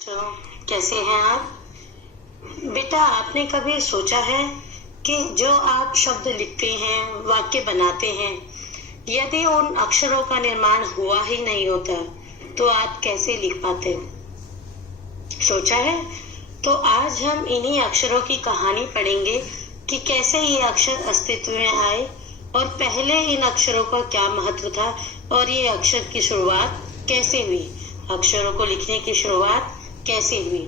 तो कैसे हैं आप? बेटा, आपने कभी सोचा है कि जो आप शब्द लिखते हैं, वाक्य बनाते हैं, यदि उन अक्षरों का निर्माण हुआ ही नहीं होता तो आप कैसे लिख पाते? सोचा है? तो आज हम इन्हीं अक्षरों की कहानी पढ़ेंगे कि कैसे ये अक्षर अस्तित्व में आए और पहले इन अक्षरों का क्या महत्व था और ये अक्षर की शुरुआत कैसे हुई, अक्षरों को लिखने की शुरुआत कैसे हुई।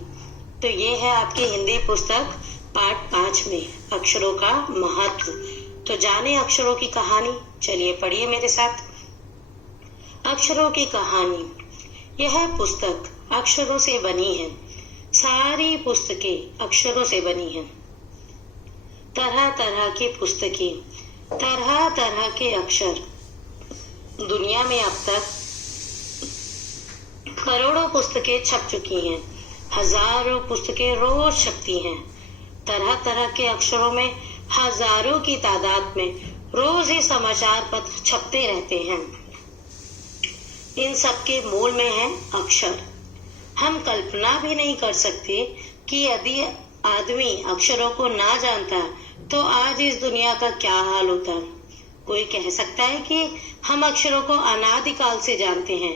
तो ये है आपकी हिंदी पुस्तक पाठ 5 में अक्षरों का महत्व। तो जाने अक्षरों की कहानी, चलिए पढ़िए मेरे साथ। अक्षरों की कहानी। यह पुस्तक अक्षरों से बनी है। सारी पुस्तकें अक्षरों से बनी हैं। तरह तरह की पुस्तकें, तरह तरह के अक्षर। दुनिया में अब तक करोड़ों पुस्तकें छप चुकी हैं। हजारों पुस्तकें रोज छपती हैं। तरह तरह के अक्षरों में हजारों की तादाद में रोज ही समाचार पत्र छपते रहते हैं। इन सब के मूल में है अक्षर। हम कल्पना भी नहीं कर सकते कि यदि आदमी अक्षरों को ना जानता तो आज इस दुनिया का क्या हाल होता। कोई कह सकता है कि हम अक्षरों को अनादिकाल से जानते हैं।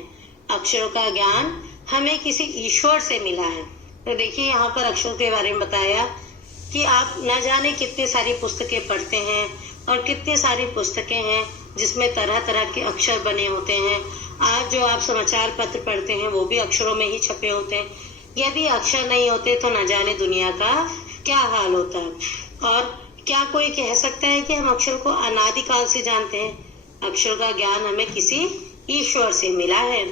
अक्षरों का ज्ञान हमें किसी ईश्वर से मिला है। तो देखिए, यहाँ पर अक्षरों के बारे में बताया कि आप न जाने कितनी सारी पुस्तकें पढ़ते हैं और कितनी सारी पुस्तकें हैं जिसमें तरह तरह के अक्षर बने होते हैं। आज जो आप समाचार पत्र पढ़ते हैं वो भी अक्षरों में ही छपे होते हैं। यदि अक्षर नहीं होते तो न जाने दुनिया का क्या हाल होता है। और क्या कोई कह सकता है कि हम अक्षर को अनादिकाल से जानते हैं? अक्षर का ज्ञान हमें किसी ईश्वर से मिला है।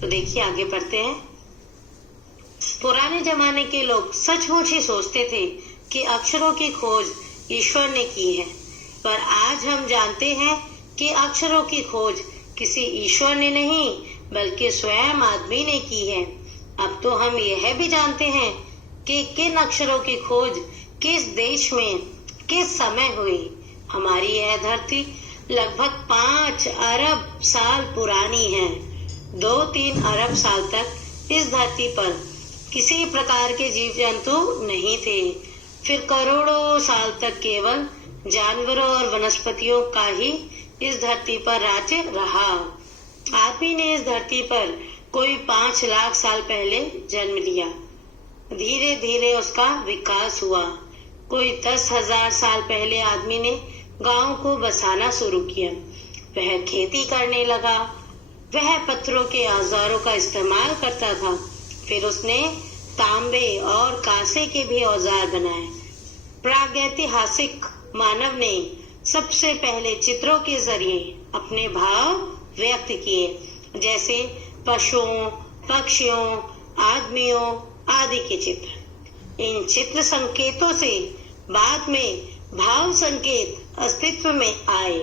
तो देखिए, आगे बढ़ते हैं। पुराने जमाने के लोग सचमुच ही सोचते थे कि अक्षरों की खोज ईश्वर ने की है, पर आज हम जानते हैं कि अक्षरों की खोज किसी ईश्वर ने नहीं बल्कि स्वयं आदमी ने की है। अब तो हम यह भी जानते हैं कि किन अक्षरों की खोज किस देश में किस समय हुई। हमारी यह धरती लगभग 5 अरब साल पुरानी है। 2-3 अरब साल तक इस धरती पर किसी प्रकार के जीव जंतु नहीं थे। फिर करोड़ों साल तक केवल जानवरों और वनस्पतियों का ही इस धरती पर राज्य रहा। आदमी ने इस धरती पर कोई 5 लाख साल पहले जन्म लिया। धीरे धीरे उसका विकास हुआ। कोई 10,000 साल पहले आदमी ने गांव को बसाना शुरू किया। वह खेती करने लगा। वह पत्थरों के औजारों का इस्तेमाल करता था। फिर उसने तांबे और कांसे के भी औजार बनाए। प्रागैतिहासिक मानव ने सबसे पहले चित्रों के जरिए अपने भाव व्यक्त किए, जैसे पशुओं, पक्षियों, आदमियों आदि के चित्र। इन चित्र संकेतों से बाद में भाव संकेत अस्तित्व में आए,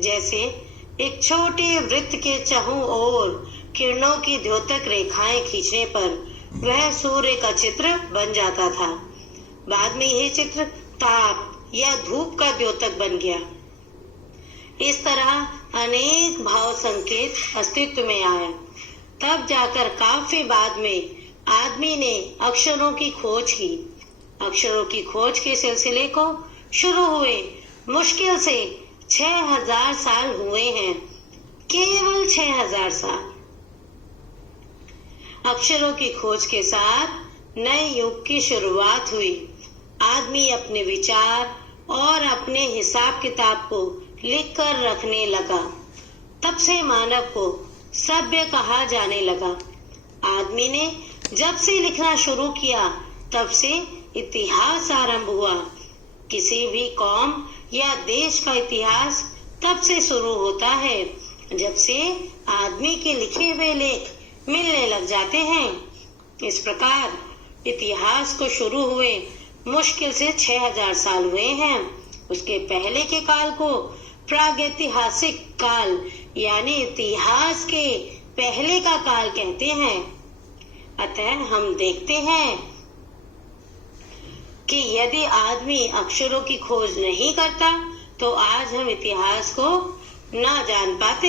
जैसे एक छोटे वृत्त के चारों ओर किरणों की द्योतक रेखाएं खींचने पर वह सूर्य का चित्र बन जाता था। बाद में यह चित्र ताप या धूप का द्योतक बन गया। इस तरह अनेक भाव संकेत अस्तित्व में आए। तब जाकर काफी बाद में आदमी ने अक्षरों की खोज की। अक्षरों की खोज के सिलसिले को शुरू हुए मुश्किल से 6,000 साल हुए हैं। केवल 6,000 साल। अक्षरों की खोज के साथ नए युग की शुरुआत हुई। आदमी अपने विचार और अपने हिसाब किताब को लिख कर रखने लगा। तब से मानव को सभ्य कहा जाने लगा। आदमी ने जब से लिखना शुरू किया तब से इतिहास आरंभ हुआ। किसी भी कौम या देश का इतिहास तब से शुरू होता है जब से आदमी के लिखे हुए लेख मिलने लग जाते हैं। इस प्रकार इतिहास को शुरू हुए मुश्किल से 6,000 साल हुए हैं। उसके पहले के काल को प्रागैतिहासिक काल यानी इतिहास के पहले का काल कहते हैं। अतः हम देखते हैं कि यदि आदमी अक्षरों की खोज नहीं करता तो आज हम इतिहास को ना जान पाते।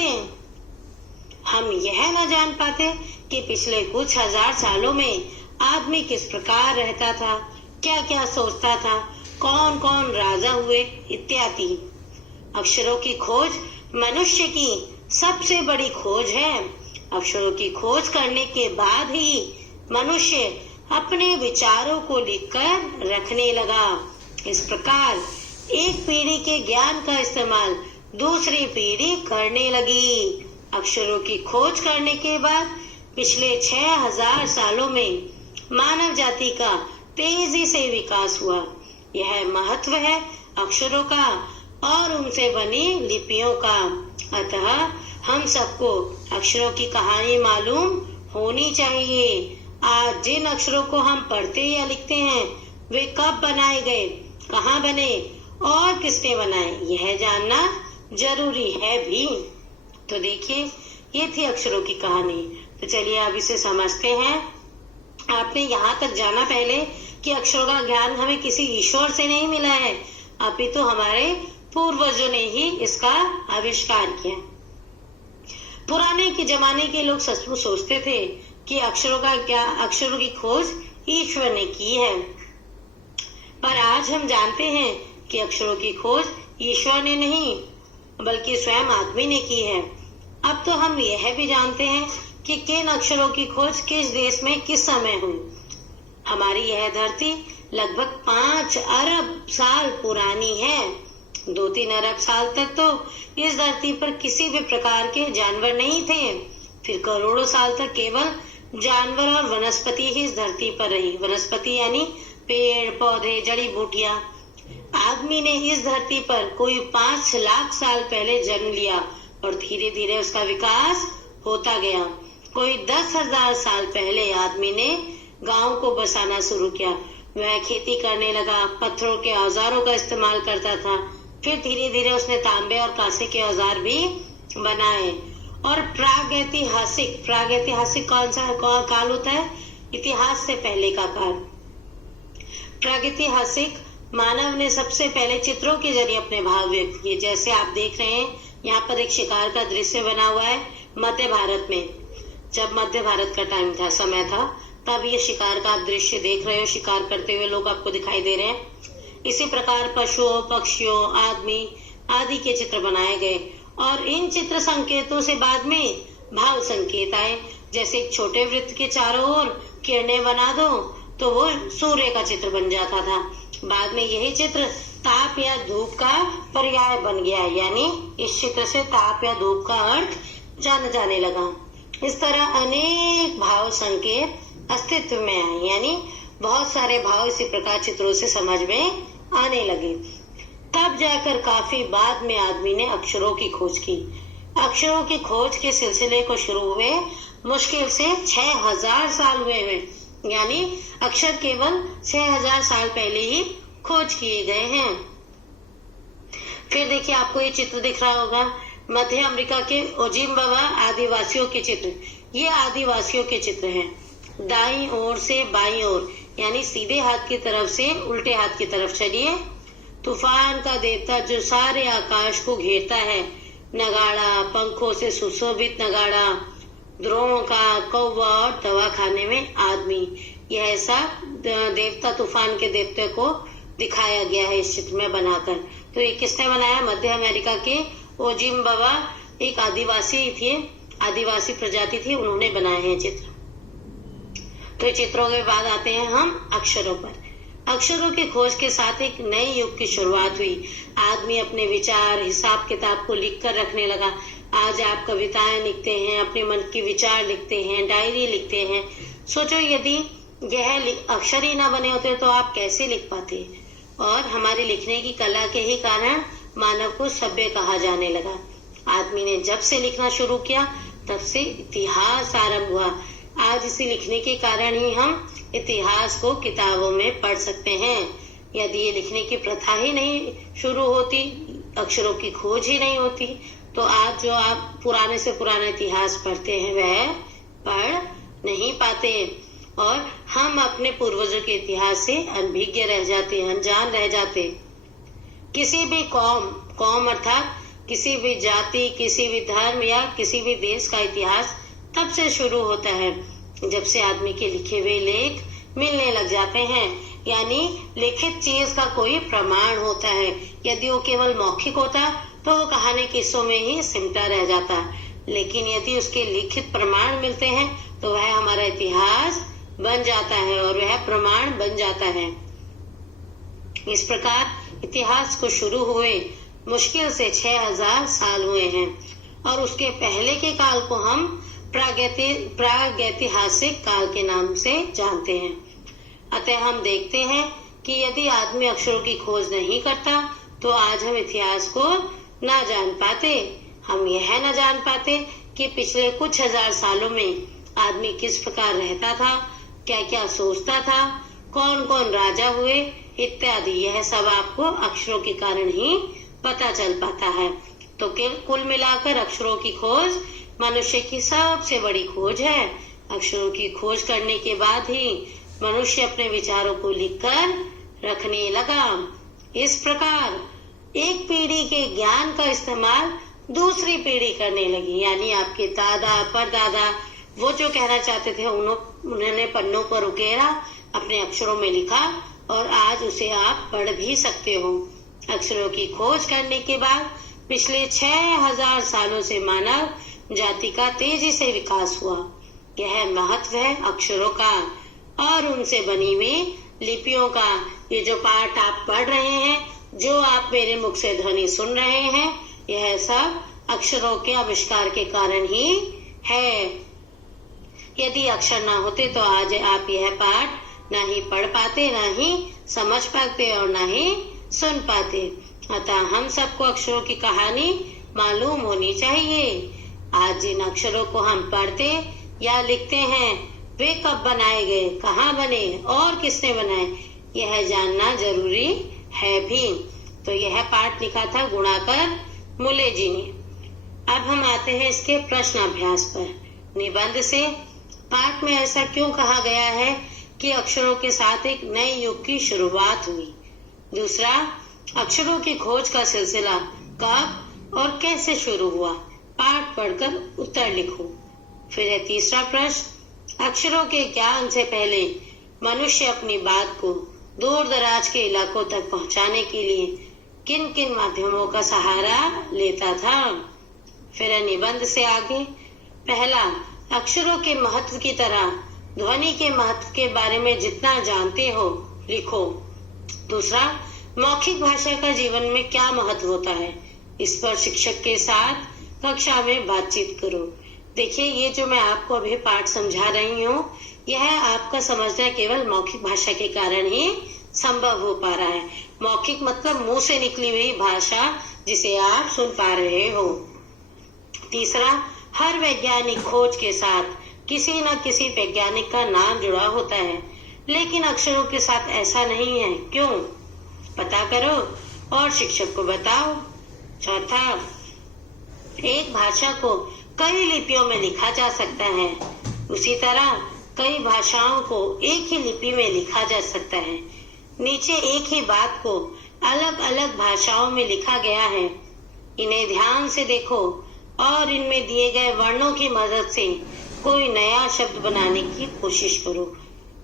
हम यह न जान पाते कि पिछले कुछ हजार सालों में आदमी किस प्रकार रहता था, क्या क्या सोचता था, कौन कौन राजा हुए इत्यादि। अक्षरों की खोज मनुष्य की सबसे बड़ी खोज है। अक्षरों की खोज करने के बाद ही मनुष्य अपने विचारों को लिखकर रखने लगा। इस प्रकार एक पीढ़ी के ज्ञान का इस्तेमाल दूसरी पीढ़ी करने लगी। अक्षरों की खोज करने के बाद पिछले 6000 सालों में मानव जाति का तेजी से विकास हुआ। यह महत्व है अक्षरों का और उनसे बनी लिपियों का। अतः हम सबको अक्षरों की कहानी मालूम होनी चाहिए। आज जिन अक्षरों को हम पढ़ते या लिखते हैं वे कब बनाए गए, कहाँ बने और किसने बनाए, यह जानना जरूरी है भी। तो देखिए, ये थी अक्षरों की कहानी। तो चलिए अब इसे समझते हैं। आपने यहाँ तक जाना पहले कि अक्षरों का ज्ञान हमें किसी ईश्वर से नहीं मिला है, अपितु हमारे पूर्वजों ने ही इसका आविष्कार किया। पुराने के जमाने के लोग सचमुच सोचते थे कि अक्षरों की खोज ईश्वर ने की है, पर आज हम जानते हैं कि अक्षरों की खोज ईश्वर ने नहीं बल्कि स्वयं आदमी ने की है। अब तो हम यह भी जानते हैं कि किन अक्षरों की खोज किस देश में किस समय हुई। हमारी यह धरती लगभग 5 अरब साल पुरानी है। 2-3 अरब साल तक तो इस धरती पर किसी भी प्रकार के जानवर नहीं थे। फिर करोड़ों साल तक केवल जानवर और वनस्पति ही इस धरती पर रही। वनस्पति यानी पेड़ पौधे, जड़ी बूटियां। आदमी ने इस धरती पर कोई 5 लाख साल पहले जन्म लिया और धीरे धीरे उसका विकास होता गया। कोई 10,000 साल पहले आदमी ने गांव को बसाना शुरू किया। वह खेती करने लगा, पत्थरों के औजारों का इस्तेमाल करता था। फिर धीरे धीरे उसने तांबे और कांसे के औजार भी बनाए। और प्रागैतिहासिक कौन सा काल होता है? इतिहास से पहले का काल। प्रागैतिहासिक मानव ने सबसे पहले चित्रों के जरिए अपने भाव व्यक्त किए। जैसे आप देख रहे हैं यहाँ पर एक शिकार का दृश्य बना हुआ है मध्य भारत में। जब मध्य भारत का टाइम था, समय था, तब ये शिकार का आप दृश्य देख रहे हो। शिकार करते हुए लोग आपको दिखाई दे रहे हैं। इसी प्रकार पशुओं, पक्षियों, आदमी आदि के चित्र बनाए गए और इन चित्र संकेतों से बाद में भाव संकेत आए। जैसे एक छोटे वृत्त के चारों ओर किरणें बना दो तो वो सूर्य का चित्र बन जाता था। बाद में यही चित्र ताप या धूप का पर्याय बन गया, यानी इस चित्र से ताप या धूप का अर्थ जाना जाने लगा। इस तरह अनेक भाव संकेत अस्तित्व में आए, यानी बहुत सारे भाव इसी प्रकार चित्रों से समझ में आने लगे। तब जाकर काफी बाद में आदमी ने अक्षरों की खोज की। अक्षरों की खोज के सिलसिले को शुरू हुए मुश्किल से 6000 साल हुए, यानी अक्षर केवल 6000 साल पहले ही खोज किए गए हैं। फिर देखिए, आपको ये चित्र दिख रहा होगा, मध्य अमेरिका के ओजिम्बावा आदिवासियों के चित्र। ये आदिवासियों के चित्र हैं। दाईं ओर से बाईं ओर, यानी सीधे हाथ की तरफ से उल्टे हाथ की तरफ चलिए। तूफान का देवता जो सारे आकाश को घेरता है, नगाड़ा, पंखों से सुशोभित नगाड़ा, द्रोणों का कौवा और दवा खाने में आदमी। यह ऐसा देवता, तूफान के देवते को दिखाया गया है इस चित्र में बनाकर। तो ये किसने बनाया? मध्य अमेरिका के ओजिम्बावा एक आदिवासी प्रजाति थी, उन्होंने बनाए हैं चित्र। तो चित्रों के बाद आते हैं हम अक्षरों पर। अक्षरों की खोज के साथ एक नए युग की शुरुआत हुई। आदमी अपने विचार, हिसाब किताब को लिख कर रखने लगा। आज आप कविताएं लिखते हैं, अपने मन के विचार लिखते हैं, डायरी लिखते हैं। सोचो यदि यह अक्षर ही ना बने होते तो आप कैसे लिख पाते? और हमारे लिखने की कला के ही कारण मानव को सभ्य कहा जाने लगा। आदमी ने जब से लिखना शुरू किया तब से इतिहास आरंभ हुआ। आज इसे लिखने के कारण ही हम इतिहास को किताबों में पढ़ सकते हैं। यदि ये लिखने की प्रथा ही नहीं शुरू होती, अक्षरों की खोज ही नहीं होती, तो आज जो आप पुराने से पुराना इतिहास पढ़ते हैं वह पढ़ नहीं पाते और हम अपने पूर्वजों के इतिहास से अनभिज्ञ रह जाते, अनजान रह जाते। किसी भी कौम अर्थात किसी भी जाति, किसी भी धर्म या किसी भी देश का इतिहास तब से शुरू होता है जब से आदमी के लिखे हुए लेख मिलने लग जाते हैं, यानी लिखित चीज का कोई प्रमाण होता है। यदि वो केवल मौखिक होता तो वो कहानी किस्सों में ही सिमटा रह जाता, लेकिन यदि उसके लिखित प्रमाण मिलते हैं तो वह हमारा इतिहास बन जाता है और वह प्रमाण बन जाता है। इस प्रकार इतिहास को शुरू हुए मुश्किल से 6000 साल हुए हैं और उसके पहले के काल को हम प्रागैतिहासिक काल के नाम से जानते हैं। अतः हम देखते हैं कि यदि आदमी अक्षरों की खोज नहीं करता तो आज हम इतिहास को ना जान पाते। हम यह न जान पाते कि पिछले कुछ हजार सालों में आदमी किस प्रकार रहता था, क्या क्या सोचता था, कौन कौन राजा हुए इत्यादि। यह सब आपको अक्षरों के कारण ही पता चल पाता है। तो कुल मिलाकर अक्षरों की खोज मनुष्य की सबसे बड़ी खोज है। अक्षरों की खोज करने के बाद ही मनुष्य अपने विचारों को लिखकर रखने लगा। इस प्रकार एक पीढ़ी के ज्ञान का इस्तेमाल दूसरी पीढ़ी करने लगी, यानी आपके दादा परदादा वो जो कहना चाहते थे उन्होंने पन्नों पर उकेरा, अपने अक्षरों में लिखा और आज उसे आप पढ़ भी सकते हो। अक्षरों की खोज करने के बाद पिछले 6000 सालों से मानव जाति का तेजी से विकास हुआ। यह महत्व है अक्षरों का और उनसे बनी हुई लिपियों का। ये जो पाठ आप पढ़ रहे हैं, जो आप मेरे मुख से ध्वनि सुन रहे हैं, यह सब अक्षरों के आविष्कार के कारण ही है। यदि अक्षर ना होते तो आज आप यह पाठ ना ही पढ़ पाते, ना ही समझ पाते और ना ही सुन पाते। अतः हम सबको अक्षरों की कहानी मालूम होनी चाहिए। आज जिन अक्षरों को हम पढ़ते या लिखते हैं वे कब बनाए गए, कहाँ बने और किसने बनाए, यह जानना जरूरी है भी। तो यह पाठ लिखा था गुणाकर मुले जी ने। अब हम आते हैं इसके प्रश्न अभ्यास पर। निबंध से पाठ में ऐसा क्यों कहा गया है कि अक्षरों के साथ एक नए युग की शुरुआत हुई। दूसरा, अक्षरों की खोज का सिलसिला कब और कैसे शुरू हुआ, पाठ पढ़कर उत्तर लिखो। फिर है तीसरा प्रश्न, अक्षरों के ज्ञान से पहले मनुष्य अपनी बात को दूर दराज के इलाकों तक पहुंचाने के लिए किन किन माध्यमों का सहारा लेता था। फिर है निबंध से आगे, पहला, अक्षरों के महत्व की तरह ध्वनि के महत्व के बारे में जितना जानते हो लिखो। दूसरा, मौखिक भाषा का जीवन में क्या महत्व होता है, इस पर शिक्षक के साथ कक्षा में बातचीत करो। देखिए, ये जो मैं आपको अभी पाठ समझा रही हूँ, यह आपका समझना केवल मौखिक भाषा के कारण ही संभव हो पा रहा है। मौखिक मतलब मुंह से निकली हुई भाषा जिसे आप सुन पा रहे हो। तीसरा, हर वैज्ञानिक खोज के साथ किसी न किसी वैज्ञानिक का नाम जुड़ा होता है, लेकिन अक्षरों के साथ ऐसा नहीं है। क्यों? पता करो और शिक्षक को बताओ। चौथा, एक भाषा को कई लिपियों में लिखा जा सकता है, उसी तरह कई भाषाओं को एक ही लिपि में लिखा जा सकता है। नीचे एक ही बात को अलग अलग भाषाओं में लिखा गया है। इन्हें ध्यान से देखो और इनमें दिए गए वर्णों की मदद से कोई नया शब्द बनाने की कोशिश करो।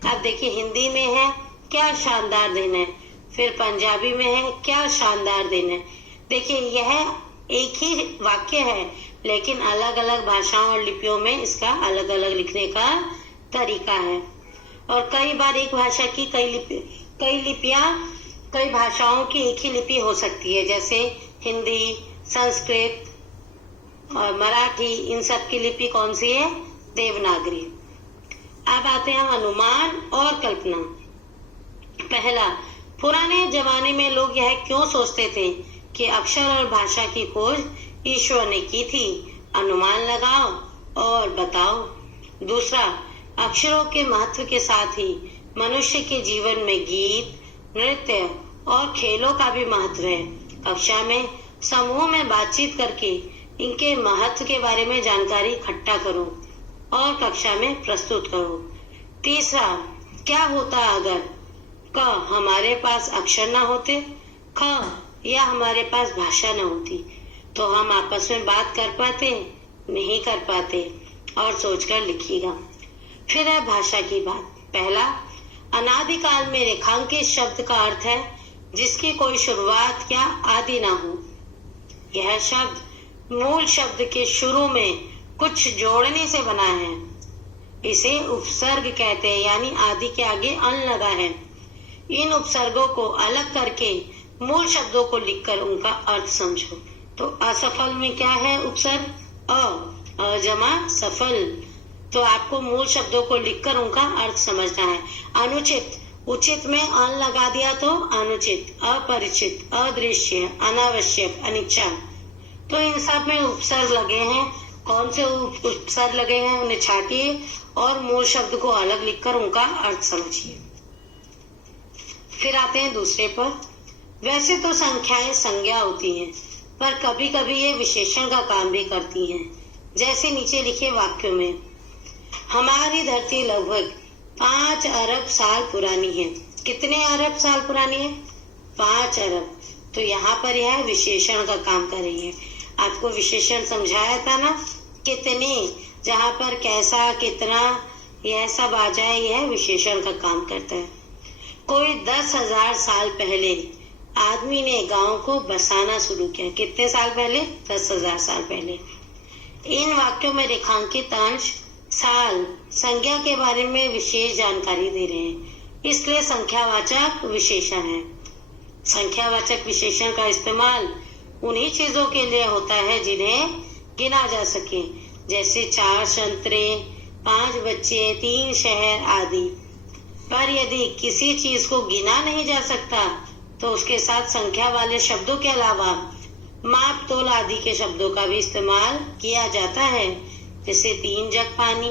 अब देखिए, हिंदी में है क्या शानदार दिन है, फिर पंजाबी में है क्या शानदार दिन है। देखिए, यह एक ही वाक्य है, लेकिन अलग अलग भाषाओं और लिपियों में इसका अलग अलग लिखने का तरीका है। और कई बार एक भाषा की कई लिपियां कई भाषाओं की एक ही लिपि हो सकती है, जैसे हिंदी, संस्कृत और मराठी, इन सब की लिपि कौन सी है? देवनागरी। अब आते हैं अनुमान और कल्पना। पहला, पुराने जमाने में लोग यह क्यों सोचते थे कि अक्षर और भाषा की खोज ईश्वर ने की थी? अनुमान लगाओ और बताओ। दूसरा, अक्षरों के महत्व के साथ ही मनुष्य के जीवन में गीत, नृत्य और खेलों का भी महत्व है। कक्षा में समूह में बातचीत करके इनके महत्व के बारे में जानकारी इकट्ठा करो और कक्षा में प्रस्तुत करो। तीसरा, क्या होता अगर क हमारे पास अक्षर ना होते, ख या हमारे पास भाषा ना होती, तो हम आपस में बात कर पाते? नहीं कर पाते। और सोचकर लिखिएगा। फिर है भाषा की बात। पहला, अनादिकाल में रेखांकित शब्द का अर्थ है जिसकी कोई शुरुआत या आदि ना हो। यह शब्द मूल शब्द के शुरू में कुछ जोड़ने से बना है। इसे उपसर्ग कहते हैं, यानी आदि के आगे अन लगा है। इन उपसर्गों को अलग करके मूल शब्दों को लिखकर उनका अर्थ समझो। तो असफल में क्या है? उपसर्ग अ जमा सफल। तो आपको मूल शब्दों को लिखकर उनका अर्थ समझना है। अनुचित, उचित में अन लगा दिया तो अनुचित, अपरिचित, अदृश्य, अनावश्यक, अनिच्छा। तो इन सब में उपसर्ग लगे हैं। कौन से उपसर्ग लगे हैं उन्हें छाटिए और मूल शब्द को अलग लिखकर उनका अर्थ समझिए। फिर आते हैं दूसरे पर। वैसे तो संख्याएं संज्ञा होती हैं, पर कभी कभी ये विशेषण का काम भी करती हैं। जैसे नीचे लिखे वाक्यों में, हमारी धरती लगभग 5 अरब साल पुरानी है। कितने अरब साल पुरानी है? 5 अरब। तो यहाँ पर यह विशेषण का काम कर रही है। आपको विशेषण समझाया था ना, कितने, जहाँ पर कैसा, कितना, यह सब आ जाए, यह विशेषण का काम करता है। कोई 10,000 साल पहले आदमी ने गांव को बसाना शुरू किया। कितने साल पहले? 10,000 साल पहले। इन वाक्यों में रेखांकित अंश साल संज्ञा के बारे में विशेष जानकारी दे रहे हैं, इसलिए संख्यावाचक विशेषण है। संख्यावाचक विशेषण का इस्तेमाल उन्हीं चीजों के लिए होता है जिन्हें गिना जा सके, जैसे 4 संतरे, 5 बच्चे, 3 शहर आदि। पर यदि किसी चीज को गिना नहीं जा सकता तो उसके साथ संख्या वाले शब्दों के अलावा माप तोल आदि के शब्दों का भी इस्तेमाल किया जाता है, जैसे 3 जग पानी,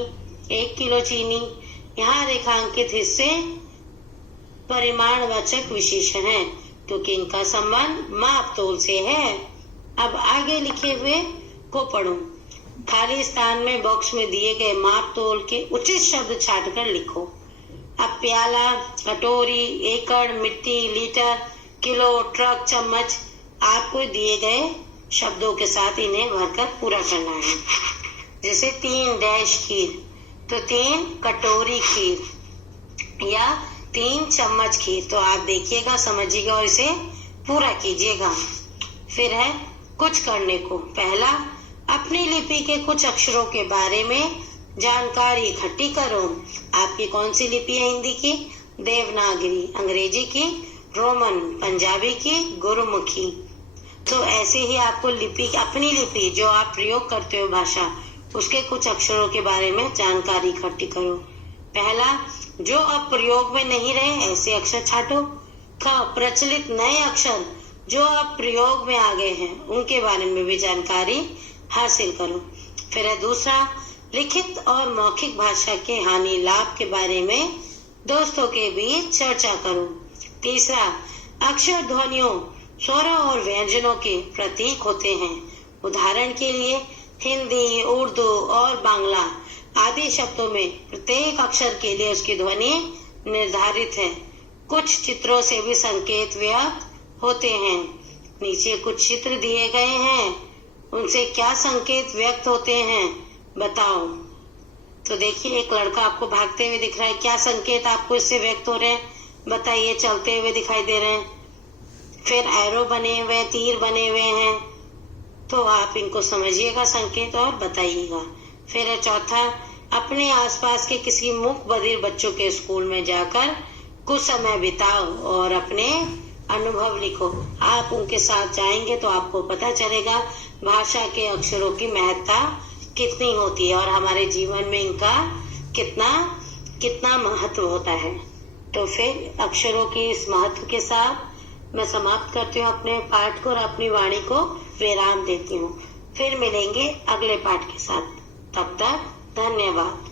1 किलो चीनी। यहाँ रेखांकित हिस्से परिमाणवाचक विशेषण हैं, क्योंकि इनका संबंध माप तोल से है। अब आगे लिखे हुए को पढ़ो। खाली स्थान में बॉक्स में दिए गए माप तोल के उचित शब्द छाटकर लिखो। अब प्याला, कटोरी, एकड़, मिट्टी, लीटर, किलो, ट्रक, चम्मच, आपको दिए गए शब्दों के साथ इन्हें भरकर पूरा करना है। जैसे 3 डैश खीर, तो 3 कटोरी खीर या 3 चम्मच खीर। तो आप देखिएगा, समझिएगा और इसे पूरा कीजिएगा। फिर है कुछ करने को। पहला, अपनी लिपि के कुछ अक्षरों के बारे में जानकारी इकट्ठी करो। आपकी कौन सी लिपि है? हिंदी की देवनागरी, अंग्रेजी की रोमन, पंजाबी की गुरुमुखी। तो ऐसे ही आपको लिपि, अपनी लिपि जो आप प्रयोग करते हो भाषा, उसके कुछ अक्षरों के बारे में जानकारी इकट्ठी करो। पहला, जो अब प्रयोग में नहीं रहे ऐसे अक्षर छाटो। ख, प्रचलित नए अक्षर जो अब प्रयोग में आ गए हैं उनके बारे में भी जानकारी हासिल करो। फिर है दूसरा, लिखित और मौखिक भाषा के हानि लाभ के बारे में दोस्तों के बीच चर्चा करो। तीसरा, अक्षर ध्वनियों, स्वरों और व्यंजनों के प्रतीक होते हैं। उदाहरण के लिए हिंदी, उर्दू और बांग्ला आदि शब्दों में प्रत्येक अक्षर के लिए उसकी ध्वनि निर्धारित है। कुछ चित्रों से भी संकेत व्यक्त होते हैं। नीचे कुछ चित्र दिए गए हैं, उनसे क्या संकेत व्यक्त होते हैं बताओ। तो देखिए, एक लड़का आपको भागते हुए दिख रहा है, क्या संकेत आपको इससे व्यक्त हो रहे हैं बताइए? चलते हुए दिखाई दे रहे हैं। फिर एरो बने हुए, तीर बने हुए हैं, तो आप इनको समझिएगा संकेत और बताइएगा। फिर है चौथा, अपने आसपास के किसी मूक बधिर बच्चों के स्कूल में जाकर कुछ समय बिताओ और अपने अनुभव लिखो। आप उनके साथ जाएंगे तो आपको पता चलेगा भाषा के अक्षरों की महत्ता कितनी होती है और हमारे जीवन में इनका कितना कितना महत्व होता है। तो फिर अक्षरों के इस महत्व के साथ मैं समाप्त करती हूँ अपने पाठ को और अपनी वाणी को विराम देती हूँ। फिर मिलेंगे अगले पाठ के साथ। तब तक धन्यवाद।